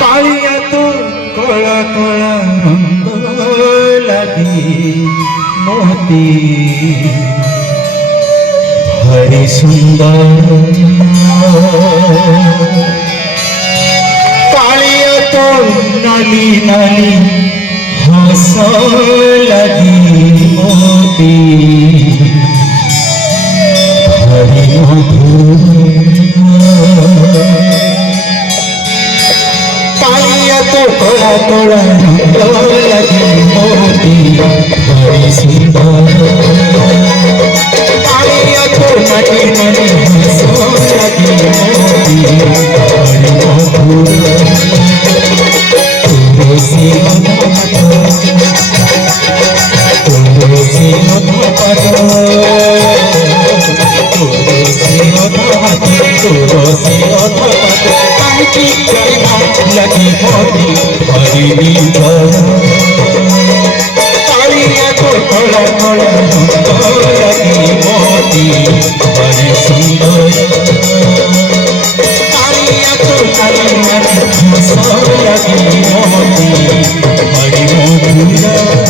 कालिया तो कला कला रंग लगी मोती हरि सुंदर कालिया तो नाली नाली हंस लगी मोती हरि कालिया तो कला कला रंग लगी मोती हरि सुंदर कालिया तो नाली नाली हंस लगी मोती हरि मधुर तुलसी लगी मोती हरि कालिया तो कला कला लगी मोती हरि सुंदर कालिया तो नाली नाली हंस लगी मोती हरि मधुर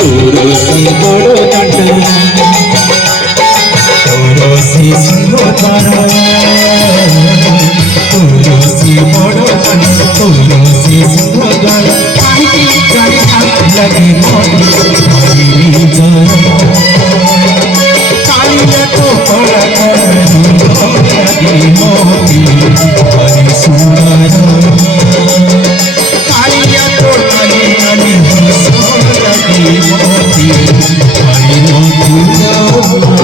तुलसी बड़ दंड तुलसी सिंहदान तुलसी बड़ दंड तुलसी सिंहदान लगी मोती हरि कालिया तो कला कला लगी मोती हरि सुंदर कालिया तो नाली नाली हंस लगी मोती हरि मधुर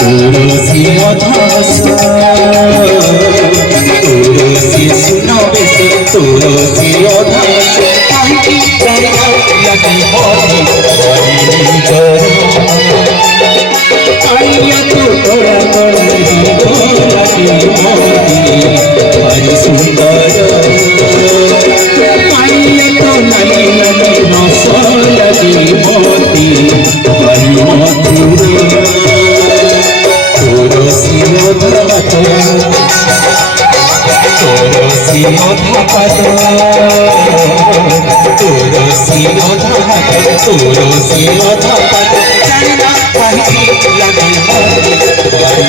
तुलसी अधस तुलसी सुनो बेस तुलसी अधस लगी मोती कालिया तो कला कला लगी मोती हरि सुंदर कालिया तो नाली नाली हंस लगी मोती हरि मधुर तुलसी अधपात तुलसी अधपात तुलसी अधपात तुलसी अधपात लगी मोती हरि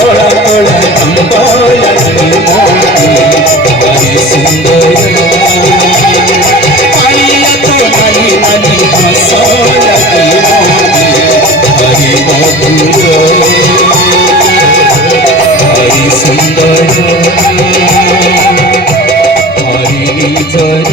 तोळा तोळा आंबा लागे मोती हरी सुंदर पाळीया तो नानी नानी हसा लागे मोती हरी मधुर हरी सुंदर हरी निजर